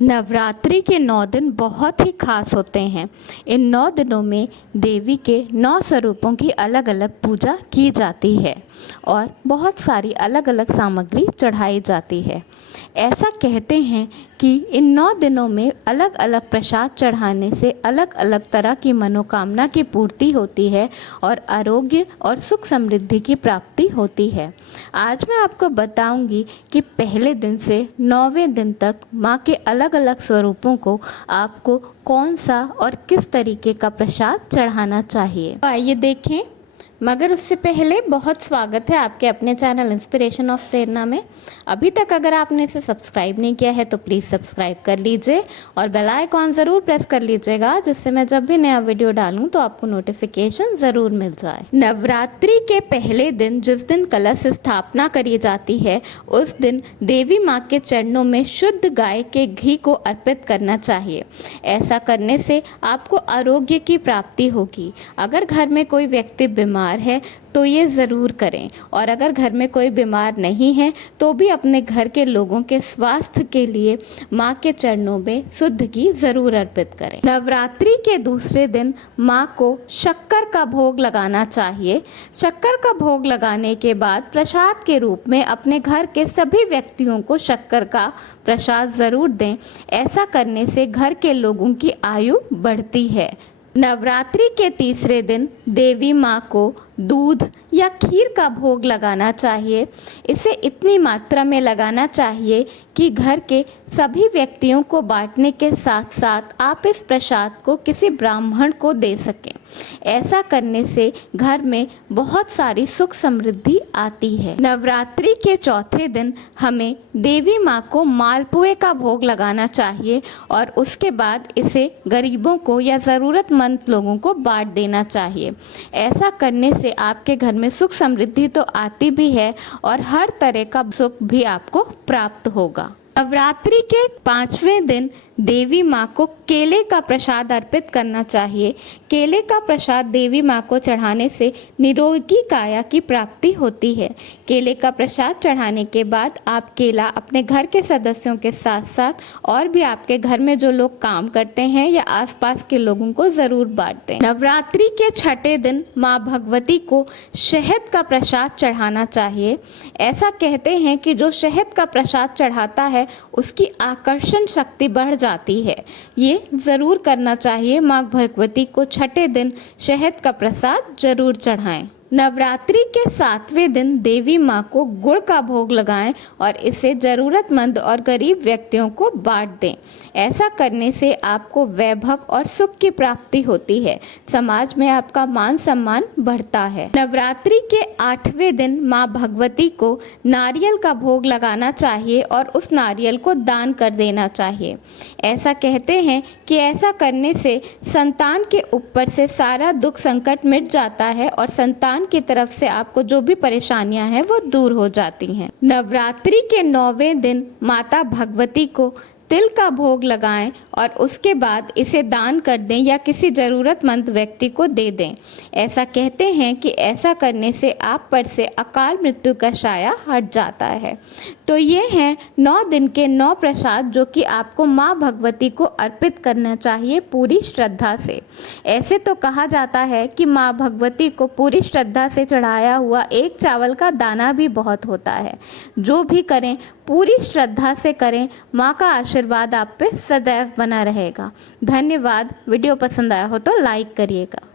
नवरात्रि के 9 दिन बहुत ही खास होते हैं। इन 9 दिनों में देवी के 9 स्वरूपों की अलग अलग पूजा की जाती है और बहुत सारी अलग अलग सामग्री चढ़ाई जाती है। ऐसा कहते हैं कि इन 9 दिनों में अलग अलग प्रसाद चढ़ाने से अलग अलग तरह की मनोकामना की पूर्ति होती है और आरोग्य और सुख समृद्धि की प्राप्ति होती है। आज मैं आपको बताऊंगी कि पहले दिन से 9वें दिन तक माँ के अलग अलग स्वरूपों को आपको कौन सा और किस तरीके का प्रसाद चढ़ाना चाहिए। तो आइए देखें, मगर उससे पहले बहुत स्वागत है आपके अपने चैनल इंस्पिरेशन ऑफ प्रेरणा में। अभी तक अगर आपने इसे सब्सक्राइब नहीं किया है तो प्लीज़ सब्सक्राइब कर लीजिए और बेल आइकॉन ज़रूर प्रेस कर लीजिएगा, जिससे मैं जब भी नया वीडियो डालूं तो आपको नोटिफिकेशन ज़रूर मिल जाए। नवरात्रि के पहले दिन, जिस दिन कलश स्थापना करी जाती है, उस दिन देवी माँ के चरणों में शुद्ध गाय के घी को अर्पित करना चाहिए। ऐसा करने से आपको आरोग्य की प्राप्ति होगी। अगर घर में कोई व्यक्ति बीमार है तो ये ज़रूर करें, और अगर घर में कोई बीमार नहीं है तो भी अपने घर के लोगों के स्वास्थ्य के लिए माँ के चरणों में शुद्ध घी ज़रूर अर्पित करें। नवरात्रि के दूसरे दिन माँ को शक्कर का भोग लगाना चाहिए। शक्कर का भोग लगाने के बाद प्रसाद के रूप में अपने घर के सभी व्यक्तियों को शक्कर का प्रसाद ज़रूर दें। ऐसा करने से घर के लोगों की आयु बढ़ती है। नवरात्रि के तीसरे दिन देवी माँ को दूध या खीर का भोग लगाना चाहिए। इसे इतनी मात्रा में लगाना चाहिए कि घर के सभी व्यक्तियों को बांटने के साथ साथ आप इस प्रसाद को किसी ब्राह्मण को दे सकें। ऐसा करने से घर में बहुत सारी सुख समृद्धि आती है। नवरात्रि के चौथे दिन हमें देवी माँ को मालपुए का भोग लगाना चाहिए और उसके बाद इसे गरीबों को या ज़रूरतमंद लोगों को बांट देना चाहिए। ऐसा करने से आपके घर में सुख समृद्धि तो आती भी है और हर तरह का सुख भी आपको प्राप्त होगा। नवरात्रि के 5वें दिन देवी माँ को केले का प्रसाद अर्पित करना चाहिए। केले का प्रसाद देवी माँ को चढ़ाने से निरोगी काया की प्राप्ति होती है। केले का प्रसाद चढ़ाने के बाद आप केला अपने घर के सदस्यों के साथ साथ और भी आपके घर में जो लोग काम करते हैं या आसपास के लोगों को ज़रूर बांट दें। नवरात्रि के 6ठे दिन माँ भगवती को शहद का प्रसाद चढ़ाना चाहिए। ऐसा कहते हैं कि जो शहद का प्रसाद चढ़ाता है उसकी आकर्षण शक्ति बढ़ जाती है। ये ज़रूर करना चाहिए। माँ भगवती को 6ठे दिन शहद का प्रसाद जरूर चढ़ाएं। नवरात्रि के 7वें दिन देवी माँ को गुड़ का भोग लगाएं और इसे ज़रूरतमंद और गरीब व्यक्तियों को बांट दें। ऐसा करने से आपको वैभव और सुख की प्राप्ति होती है। समाज में आपका मान सम्मान बढ़ता है। नवरात्रि के 8वें दिन माँ भगवती को नारियल का भोग लगाना चाहिए और उस नारियल को दान कर देना चाहिए। ऐसा कहते हैं कि ऐसा करने से संतान के ऊपर से सारा दुख संकट मिट जाता है और संतान की तरफ से आपको जो भी परेशानियां हैं वो दूर हो जाती हैं। नवरात्रि के 9वें दिन माता भगवती को तिल का भोग लगाएं और उसके बाद इसे दान कर दें या किसी ज़रूरतमंद व्यक्ति को दे दें। ऐसा कहते हैं कि ऐसा करने से आप पर से अकाल मृत्यु का साया हट जाता है। तो ये हैं 9 दिन के 9 प्रसाद जो कि आपको माँ भगवती को अर्पित करना चाहिए पूरी श्रद्धा से। ऐसे तो कहा जाता है कि माँ भगवती को पूरी श्रद्धा से चढ़ाया हुआ एक चावल का दाना भी बहुत होता है। जो भी करें पूरी श्रद्धा से करें। माँ का आशीर्वाद आप पे सदैव बना रहेगा। धन्यवाद। वीडियो पसंद आया हो तो लाइक करिएगा।